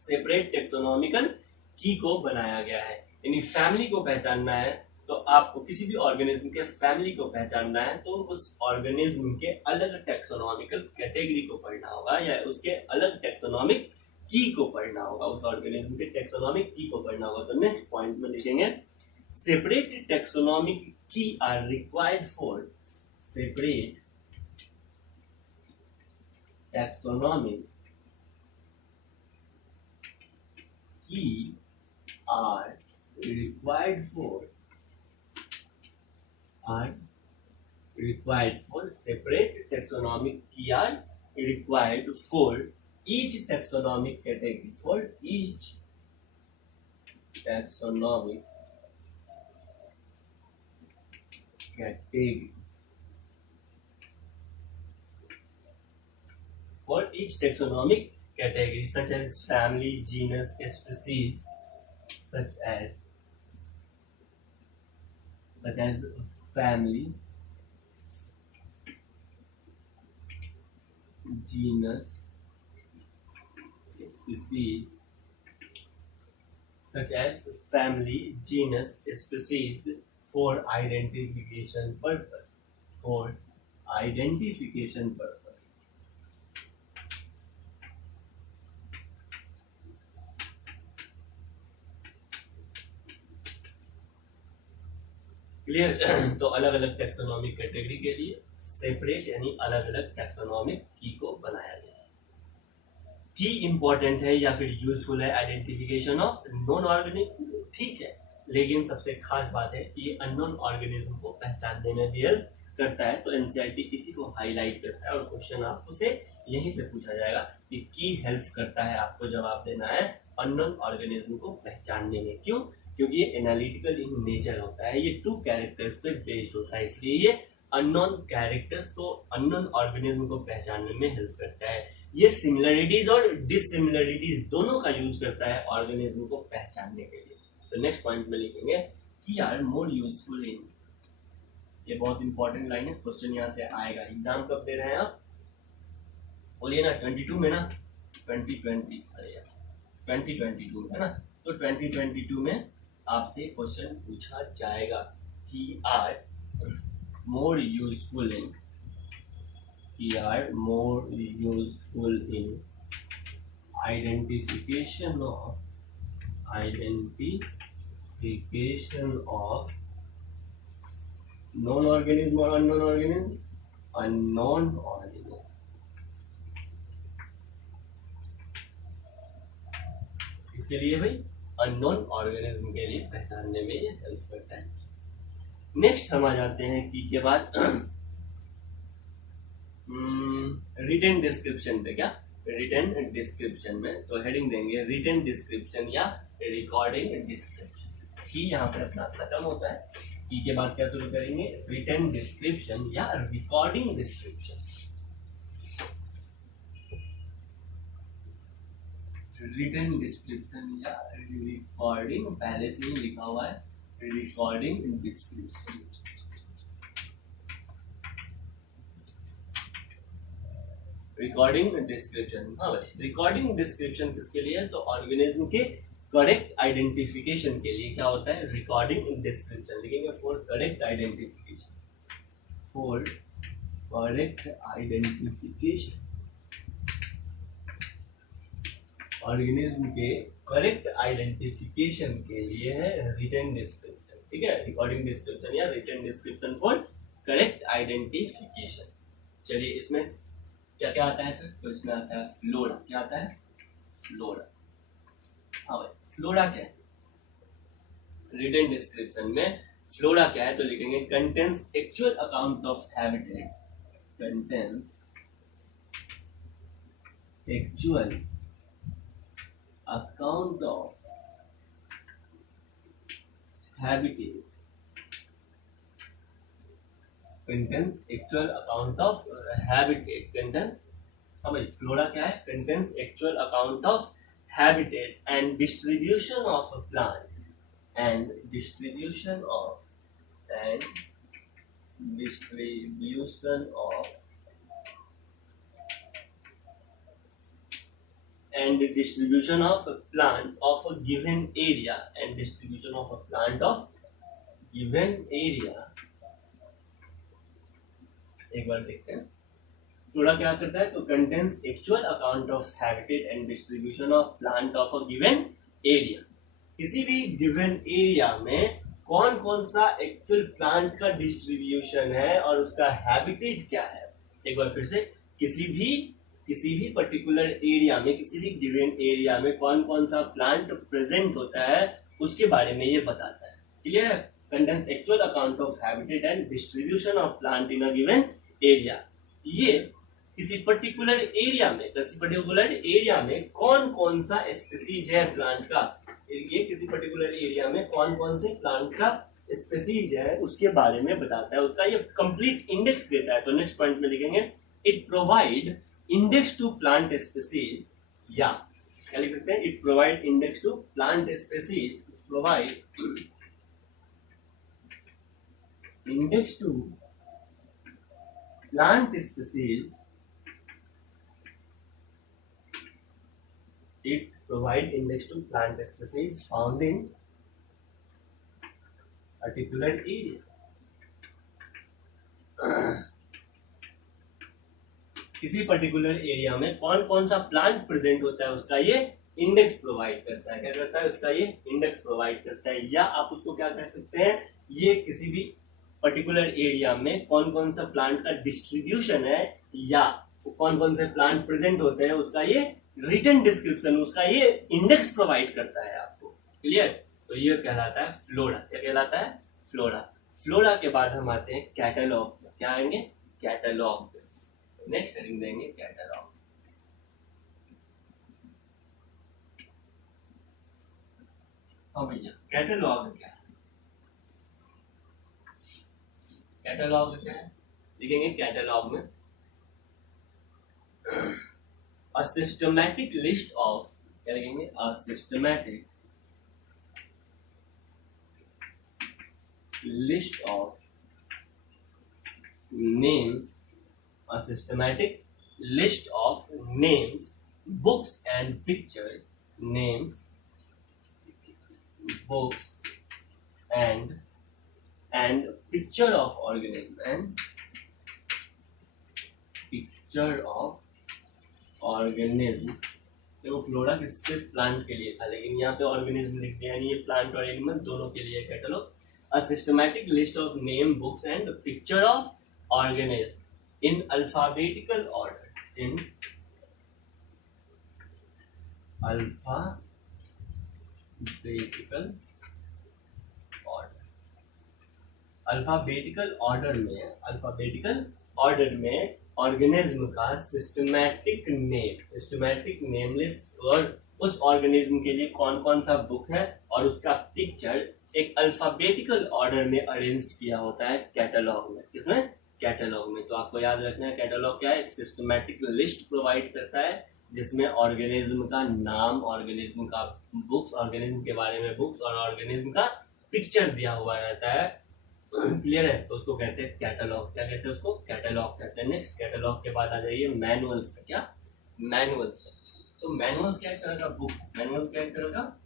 सेपरेट टेक्सोनॉमिकल की को बनाया गया है। यानी फैमिली को पहचानना है तो आपको किसी भी ऑर्गेनिज्म के फैमिली को पहचानना है तो उस ऑर्गेनिज्म के अलग टेक्सोनॉमिकल कैटेगरी को पढ़ना होगा या उसके अलग टेक्सोनॉमिक की को पढ़ना होगा, उस ऑर्गेनिज्म के टेक्सोनॉमिक की को पढ़ना होगा। तो नेक्स्ट पॉइंट में लिखेंगे separate taxonomic key are required for separate taxonomic key are required for separate taxonomic key are required for each taxonomic category, for each taxonomic category, for each taxonomic category such as family, genus, species, such as family, genus, species, such as family, genus, species for identification purpose, for identification purpose. Clear? तो अलग अलग taxonomic category के लिए separate यानी अलग अलग taxonomic की को बनाया गया है। की इंपॉर्टेंट है या फिर यूजफुल है आइडेंटिफिकेशन ऑफ नॉन ऑर्गेनिक, ठीक है, लेकिन सबसे खास बात है कि ये अननोन ऑर्गेनिज्म को पहचानने में भी हेल्प करता है। तो एनसीईआरटी इसी को हाईलाइट करता है और क्वेश्चन आपको से यहीं से पूछा जाएगा कि की हेल्प करता है आपको जवाब देना है अननोन ऑर्गेनिज्म को पहचानने में। क्यों? क्योंकि ये एनालिटिकल इन नेचर होता है, ये 2 कैरेक्टर्स पे बेस्ड होता है, इसलिए ये अननोन कैरेक्टर्स को, अननोन ऑर्गेनिज्म को पहचानने में हेल्प करता है। ये सिमिलरिटीज और डिसिमिलरिटीज दोनों का यूज करता है ऑर्गेनिज्म को पहचानने के लिए। तो नेक्स्ट पॉइंट में लिखेंगे की आर मोर यूजफुल इन, ये बहुत इंपॉर्टेंट लाइन है, क्वेश्चन यहाँ से आएगा। एग्जाम कब दे रहे हैं आप? बोलिए ना, 22 में ना, 2020, अरे यार 2022 है ना, तो 2022 में आपसे क्वेश्चन पूछा जाएगा कि are more useful in, key are more useful in identification of known organism और अननोन ऑर्गेनिज्म, अननोन ऑर्गेनिज्म। इसके लिए भाई अननोन ऑर्गेनिज्म के लिए पहचानने में ये हेल्प करता है। नेक्स्ट हम आ जाते हैं की के बाद रिटन डिस्क्रिप्शन पे। क्या रिटन डिस्क्रिप्शन में? तो हेडिंग देंगे रिटन डिस्क्रिप्शन या रिकॉर्डिंग डिस्क्रिप्शन। की यहाँ पे अपना खत्म होता है, की के बाद क्या शुरू करेंगे? रिटन डिस्क्रिप्शन या रिकॉर्डिंग डिस्क्रिप्शन। रिटन डिस्क्रिप्शन या रिकॉर्डिंग, पहले से ही लिखा हुआ है रिकॉर्डिंग डिस्क्रिप्शन। रिकॉर्डिंग डिस्क्रिप्शन, हाँ भाई, रिकॉर्डिंग डिस्क्रिप्शन किसके लिए है? तो ऑर्गेनिज्म के करेक्ट आइडेंटिफिकेशन के लिए क्या होता है? रिकॉर्डिंग डिस्क्रिप्शन लिखेंगे for correct identification, for correct identification, organism के करेक्ट आइडेंटिफिकेशन के लिए है रिटन डिस्क्रिप्शन, ठीक है, रिकॉर्डिंग डिस्क्रिप्शन या written description for correct identification. चलिए इसमें क्या क्या आता है सर? तो इसमें आता है फ्लोरा। क्या आता है? फ्लोरा। हाँ भाई, फ्लोरा क्या है, रिटन डिस्क्रिप्शन में फ्लोरा क्या है तो लिखेंगे contains actual account of habitat, contains actual account of habitat, contains actual account of habitat, contains, हाँ भाई फ्लोरा क्या है, contains actual account of habitat and distribution of a plant and distribution of a plant of a given area and distribution of a plant of given area। एक बार देखते हैं flora क्या करता है, तो contains actual account of habitat and distribution of plant of a given area, किसी भी given area में कौन कौन सा एक्चुअल प्लांट का डिस्ट्रीब्यूशन है और उसका हैबिटेट क्या है। एक बार फिर से, किसी भी पर्टिकुलर एरिया में, किसी भी गिवन एरिया में कौन कौन सा प्लांट प्रेजेंट होता है उसके बारे में ये बताता है। क्लियर है, contains actual account of habitat and distribution of plant in a given area. ये किसी पर्टिकुलर एरिया में कौन कौन सा स्पीसीज है प्लांट का, ये किसी पर्टिकुलर एरिया में कौन कौन से प्लांट का स्पीसीज है उसके बारे में बताता है, उसका ये कंप्लीट इंडेक्स देता है। तो नेक्स्ट पॉइंट में लिखेंगे it provide index to plant species, या क्या लिख सकते हैं, it provide index to plant species, provide index to plant species, it provide index to plant species found in particular area। किसी पर्टिकुलर एरिया में कौन कौन सा प्लांट प्रेजेंट होता है उसका ये इंडेक्स प्रोवाइड करता है। क्या करता है, उसका ये इंडेक्स प्रोवाइड करता है, या आप उसको क्या कह सकते हैं, ये किसी भी पर्टिकुलर एरिया में कौन कौन सा प्लांट का डिस्ट्रीब्यूशन है या कौन कौन से प्लांट प्रेजेंट होते हैं उसका ये रिटन डिस्क्रिप्शन, उसका ये इंडेक्स प्रोवाइड करता है आपको। क्लियर, तो ये कहलाता है फ्लोरा। क्या कहलाता है, फ्लोरा। फ्लोरा के बाद हम आते हैं कैटलॉग। क्या आएंगे, कैटलॉग। नेक्स्ट हेडिंग देंगे कैटलॉग। हाँ भैया, कैटलॉग क्या है, कैटलॉग क्या है, लिखेंगे कैटलॉग में a systematic list of, क्या लिखेंगे, a systematic list of names, a systematic list of names, books and pictures, names, books and picture of organism, and picture of organism. देखो फ्लोरा के सिर्फ प्लांट के लिए था, लेकिन यहाँ पे ऑर्गेनिज्म लिख दिया, यानी ये प्लांट और एनिमल दोनों के लिए catalogue. A systematic list of name, books and picture of organism in alphabetical order, in alphabetical order. Alphabetical order में ऑर्गेनिज्म का सिस्टमैटिक नेम लिस्ट, और उस ऑर्गेनिज्म के लिए कौन कौन सा बुक है और उसका पिक्चर एक अल्फाबेटिकल ऑर्डर में अरेंज किया होता है कैटलॉग में। किसमें, कैटलॉग में। तो आपको याद रखना है कैटलॉग क्या है, एक सिस्टमैटिक लिस्ट प्रोवाइड करता है जिसमें ऑर्गेनिज्म का नाम, ऑर्गेनिज्म का बुक्स, ऑर्गेनिज्म के बारे में बुक्स और ऑर्गेनिज्म का पिक्चर दिया हुआ रहता है। क्लियर है, तो उसको कहते हैं कैटलॉग। क्या कहते हैं उसको, कैटलॉग कहते हैं। नेक्स्ट कैटलॉग के बाद आ जाइए मैनुअल्स पे। क्या, मैनुअल्स। तो मैनुअल्स क्या एक तरह का बुक, मैनुअल्स क्या एक तरह का,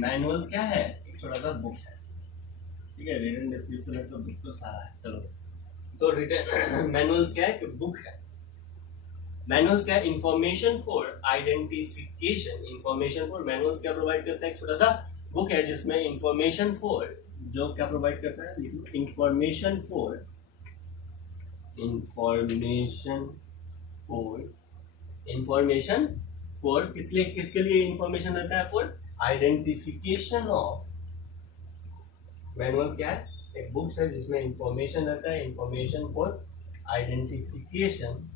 मैनुअल्स क्या है, एक छोटा सा बुक है। ठीक है, रिटन डिस्क्रिप्शन है तो बुक तो सारा है। चलो, तो रिटन मैनुअल्स क्या है कि बुक है। मैनुअल्स क्या है, information for identification. Information for, manuals क्या प्रोवाइड करता है, एक छोटा सा बुक है जिसमें इंफॉर्मेशन फॉर, जो क्या प्रोवाइड करता है, इंफॉर्मेशन फॉर इंफॉर्मेशन फॉर किसके लिए इंफॉर्मेशन रहता है? For identification of. मैनुअल्स क्या है? एक बुक्स है जिसमें इंफॉर्मेशन रहता है, information for identification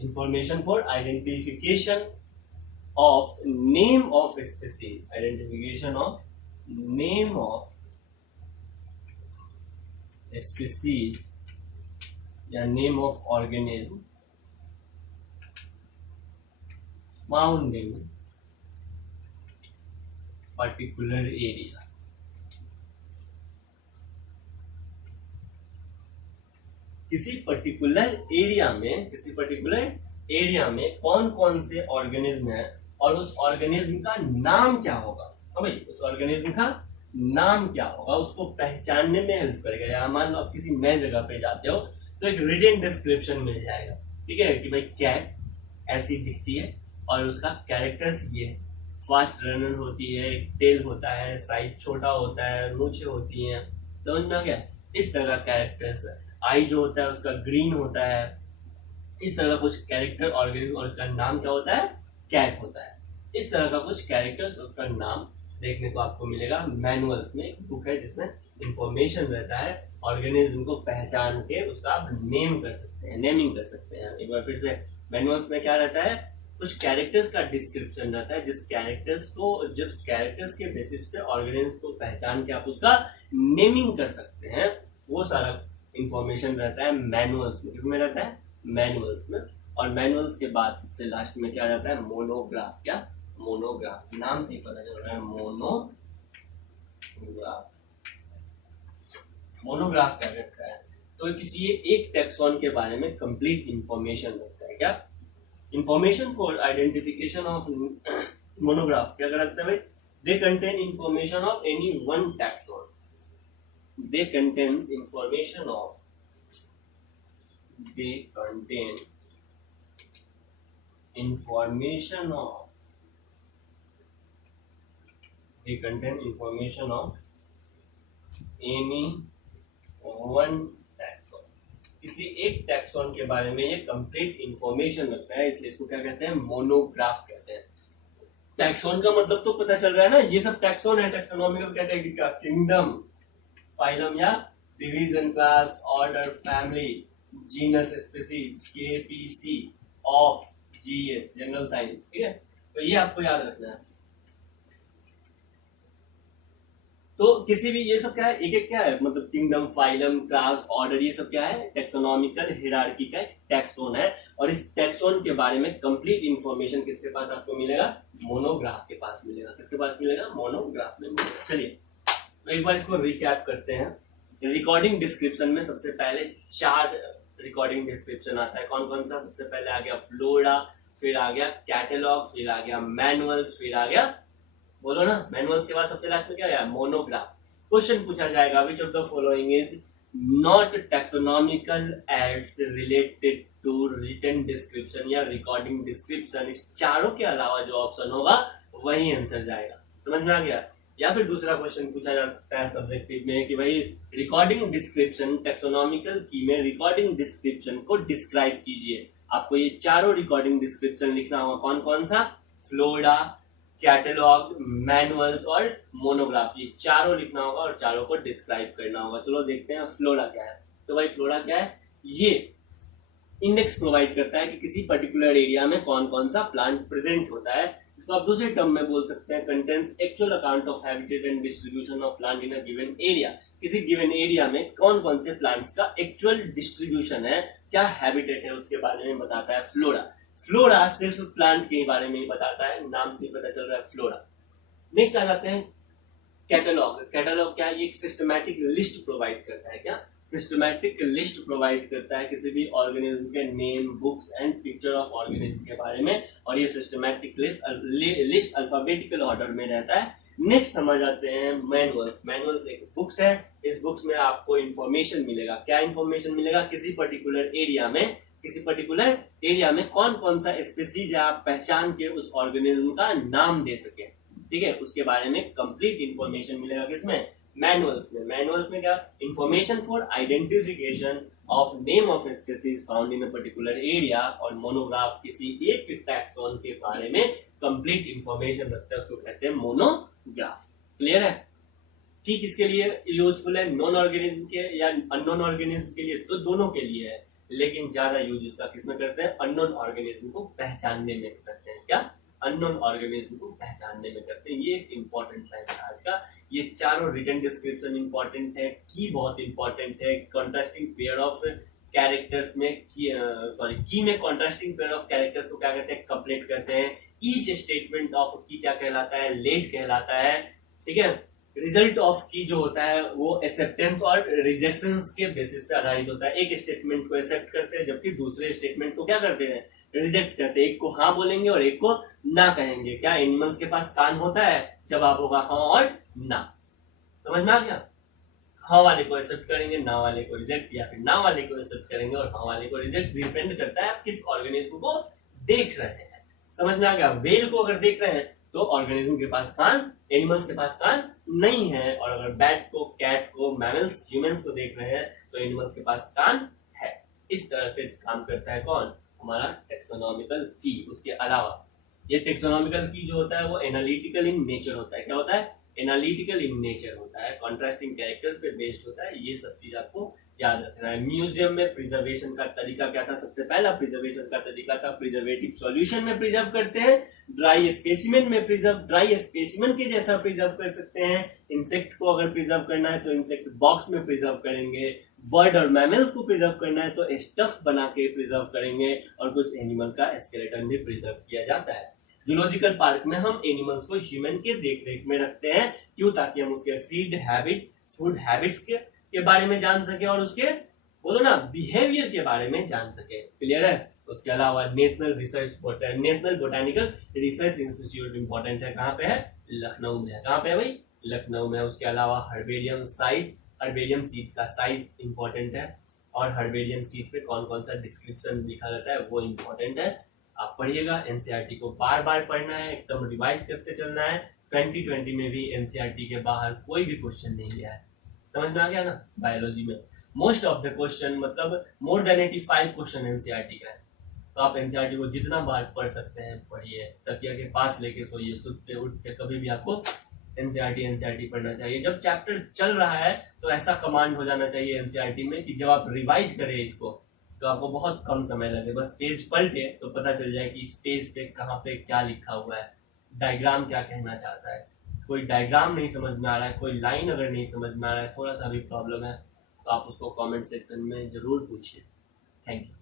information for identification of name of species, identification of name of species या name of organism found in particular area। किसी पर्टिकुलर एरिया में कौन कौन से ऑर्गेनिज्म है और उस ऑर्गेनिज्म का नाम क्या होगा। हाँ भाई, उस ऑर्गेनिज्म का नाम क्या होगा उसको पहचानने में हेल्प करेगा। या मान लो आप किसी नए जगह पे जाते हो तो एक रिटन डिस्क्रिप्शन मिल जाएगा, ठीक है, कि भाई कैट ऐसी दिखती है और उसका कैरेक्टर्स ये है, फास्ट रनर होती है, टेल होता है, साइज छोटा होता है, मूछें होती हैं, समझ में आ गया, इस तरह का कैरेक्टर्स है। आई जो होता है उसका ग्रीन होता है, इस तरह का कुछ कैरेक्टर ऑर्गेनिज्म और उसका नाम क्या होता है? कैट होता है। इस तरह का कुछ कैरेक्टर्स और उसका नाम देखने को आपको मिलेगा मैनुअल्स में। एक बुक है जिसमें इंफॉर्मेशन रहता है, ऑर्गेनिज्म को पहचान के उसका आप नेमिंग कर सकते हैं। एक बार फिर से, मैनुअल्स में क्या रहता है? कुछ कैरेक्टर्स का डिस्क्रिप्शन रहता है, जिस कैरेक्टर्स के बेसिस पे ऑर्गेनिज्म को पहचान के आप उसका नेमिंग कर सकते हैं, वो सारा इंफॉर्मेशन रहता है मैनुअल्स में। किसमें रहता है? मैनुअल्स में। और मैनुअल्स के बाद सबसे लास्ट में क्या रहता है? मोनोग्राफ। क्या? मोनोग्राफ, नाम से ही पता चल रहा है, मोनोग्राफ क्या करता है? तो किसी एक टैक्सॉन के बारे में कंप्लीट इंफॉर्मेशन रखता है। क्या? Information for identification of monograph क्या करता है भाई? They contain information of any one taxon. They contain information of any one taxon। किसी एक टैक्सॉन के बारे में ये कंप्लीट इंफॉर्मेशन रखता है, इसलिए इसको क्या कहते हैं? मोनोग्राफ कहते हैं। टैक्सॉन का मतलब तो पता चल रहा है ना, ये सब टैक्सॉन है टैक्सोनॉमिकल कैटेगरी का। किंगडम, फाइलम या division, class, order, family, genus, species, KPC, of, GS, general science, ठीक है। तो ये आपको याद रखना है। तो किसी भी, ये सब क्या है? एक एक क्या है मतलब, किंगडम, फाइलम, क्लास, ऑर्डर, ये सब क्या है? टैक्सोनॉमिकल हिरार्की का टैक्सोन है। और इस टैक्सोन के बारे में कंप्लीट इंफॉर्मेशन किसके पास आपको मिलेगा? मोनोग्राफ के पास मिलेगा। किसके पास मिलेगा? मोनोग्राफ में मिलेगा। चलिए तो एक बार इसको रिकैप करते हैं। रिकॉर्डिंग डिस्क्रिप्शन में सबसे पहले 4 रिकॉर्डिंग डिस्क्रिप्शन आता है। कौन कौन सा? सबसे पहले आ गया फ्लोरा, फिर आ गया कैटलॉग, फिर आ गया मैनुअल्स, फिर आ गया, बोलो ना, मैनुअल्स के बाद सबसे लास्ट में क्या आया? मोनोग्राफ। क्वेश्चन पूछा जाएगा, which of the following is not taxonomical aids related to written description या रिकॉर्डिंग डिस्क्रिप्शन। इस चारों के अलावा जो ऑप्शन होगा वही आंसर जाएगा। समझ में आ गया? या फिर दूसरा क्वेश्चन पूछा जा सकता है सब्जेक्टिव में कि भाई रिकॉर्डिंग डिस्क्रिप्शन, टैक्सोनॉमिकल की में रिकॉर्डिंग डिस्क्रिप्शन को डिस्क्राइब कीजिए। आपको ये चारों रिकॉर्डिंग डिस्क्रिप्शन लिखना होगा। कौन कौन सा? फ्लोरा, कैटलॉग, मैनुअल्स और मोनोग्राफ, ये चारों लिखना होगा और चारों को डिस्क्राइब करना होगा। चलो देखते हैं फ्लोरा क्या है। तो भाई फ्लोरा क्या है? ये इंडेक्स प्रोवाइड करता है कि किसी पर्टिकुलर एरिया में कौन कौन सा प्लांट प्रेजेंट होता है। इसको आप दूसरे टर्म में बोल सकते हैं, contents actual account of habitat and distribution of plant in a given area. किसी गिवन एरिया में कौन कौन से प्लांट्स का एक्चुअल डिस्ट्रीब्यूशन है, क्या हैबिटेट है, उसके बारे में बताता है फ्लोरा। फ्लोरा सिर्फ प्लांट के बारे में ही बताता है, नाम से पता चल रहा है फ्लोरा। नेक्स्ट आ जाते हैं कैटलॉग। कैटलॉग क्या है? ये एक सिस्टमैटिक लिस्ट प्रोवाइड करता है। क्या? सिस्टमैटिक लिस्ट प्रोवाइड करता है किसी भी ऑर्गेनिज्म के name, books and picture of organism के बारे में, और ये सिस्टमैटिक लिस्ट अल्फाबेटिकल ऑर्डर में रहता है। नेक्स्ट हम आ जाते हैं मैनुअल्स। मैनुअल्स एक बुक्स है, इस बुक्स में आपको इंफॉर्मेशन मिलेगा। क्या इंफॉर्मेशन मिलेगा? किसी पर्टिकुलर एरिया में कौन कौन सा स्पीसीज है, आप पहचान के उस ऑर्गेनिज्म का नाम दे सके, ठीक है, उसके बारे में कंप्लीट इंफॉर्मेशन मिलेगा। किसमें? मैनुअल्स में क्या, information for identification of name of species found in a particular area, और मोनोग्राफ किसी एक टैक्सोन के बारे में कंप्लीट इंफॉर्मेशन रखता है, उसको कहते हैं मोनोग्राफ। क्लियर है? कि किसके लिए यूजफुल है, नॉन ऑर्गेनिज्म के या अननोन ऑर्गेनिज्म के लिए? तो दोनों के लिए है, लेकिन ज्यादा यूज इसका किसमें करते हैं, अननोन ऑर्गेनिज्म को पहचानने में करते हैं। क्या? अननोन ऑर्गेनिज्म को पहचानने में करते हैं। ये एक इंपॉर्टेंट है आज का। ये चारों रिटन डिस्क्रिप्शन इंपॉर्टेंट है, की बहुत इंपॉर्टेंट है, कॉन्ट्रास्टिंग पेयर ऑफ कैरेक्टर्स में की में कॉन्ट्रास्टिंग पेयर ऑफ कैरेक्टर्स को क्या कहते हैं, कपलेट करते हैं। ईच स्टेटमेंट ऑफ की क्या कहलाता है, लेट कहलाता है। ठीक है? रिजल्ट ऑफ की जो होता है वो एक्सेप्टेंस और रिजेक्शंस के बेसिस पे आधारित होता है। एक स्टेटमेंट को एक्सेप्ट करते हैं, जबकि दूसरे स्टेटमेंट को क्या करते हैं, रिजेक्ट करते हैं। एक को हाँ बोलेंगे और एक को ना कहेंगे। क्या एनिमल्स के पास कान होता है? जवाब होगा हाँ और ना। समझ में आ गया? हाँ वाले को एक्सेप्ट करेंगे, ना वाले को रिजेक्ट, या फिर ना वाले को एक्सेप्ट करेंगे और हाँ वाले को रिजेक्ट। डिपेंड करता है आप किस ऑर्गेनिज्म को देख रहे हैं। समझ में आ गया? वेल को अगर देख रहे हैं तो ऑर्गेनिज्म के पास कान, एनिमल्स के पास कान नहीं है। और अगर बैट को, कैट को, मैमल्स, ह्यूमंस को देख रहे हैं तो एनिमल्स के पास कान है। इस तरह से काम करता है कौन, हमारा टेक्सोनॉमिकल की। उसके अलावा ये टेक्सोनॉमिकल की जो होता है वो एनालिटिकल इन नेचर होता है। क्या होता है? एनालिटिकल इन नेचर होता है, कॉन्ट्रास्टिंग कैरेक्टर पे बेस्ड होता है। ये सब चीज आपको याद रखना है। म्यूजियम में प्रिजर्वेशन का तरीका क्या था? सबसे पहला प्रिजर्वेशन का तरीका था प्रिजर्वेटिव सॉल्यूशन में प्रिजर्व करते हैं। ड्राई स्पेसिमेन में प्रिजर्व, ड्राई स्पेसिमेन के जैसा प्रिजर्व कर सकते हैं। इंसेक्ट को अगर प्रिजर्व करना है तो इंसेक्ट बॉक्स में प्रिजर्व करेंगे। बर्ड और मैमल्स को प्रिजर्व करना है तो स्टफ बना के प्रिजर्व करेंगे। और कुछ एनिमल का स्केलेटन भी प्रिजर्व किया जाता है। जूलॉजिकल पार्क में हम एनिमल्स को ह्यूमन के देखरेख में रखते हैं। क्यों? ताकि हम उसके फीड हैबिट, फूड हैबिट्स के बारे में जान सके और उसके बोलो ना बिहेवियर के बारे में जान सके। क्लियर है? उसके अलावा national botanical research institute important है। कहाँ पे है? लखनऊ में है। कहाँ पे है भाई? लखनऊ में है। उसके अलावा हर्बेरियम साइज, हर्बेरियम सीट का साइज इंपॉर्टेंट है। और हर्बेरियम सीट पे कौन कौन सा डिस्क्रिप्शन लिखा रहता है वो इंपॉर्टेंट है। आप पढ़िएगा। एनसीईआरटी को बार बार पढ़ना है, एकदम रिवाइज करते चलना है। 2020 में भी एनसीईआरटी के बाहर कोई भी क्वेश्चन नहीं गया है। समझ में आ गया ना? बायोलॉजी में मोस्ट ऑफ द क्वेश्चन, मतलब मोर देन 85 क्वेश्चन एनसीईआरटी का है। तो आप एनसीईआरटी को जितना बार पढ़ सकते हैं पढ़िए। तकिया के पास लेके सोइए, सुनते उठते कभी भी आपको एनसीईआरटी पढ़ना चाहिए। जब चैप्टर चल रहा है तो ऐसा कमांड हो जाना चाहिए एनसीईआरटी में कि जब आप रिवाइज करें इसको तो आपको बहुत कम समय लगे। बस पेज पलटे तो पता चल जाए कि इस पेज पे कहाँ पे क्या लिखा हुआ है, डायग्राम क्या कहना चाहता है। कोई डायग्राम नहीं समझ में आ रहा है, कोई लाइन अगर नहीं समझ में आ रहा है, थोड़ा सा भी प्रॉब्लम है तो आप उसको कमेंट सेक्शन में जरूर पूछिए। Thank you.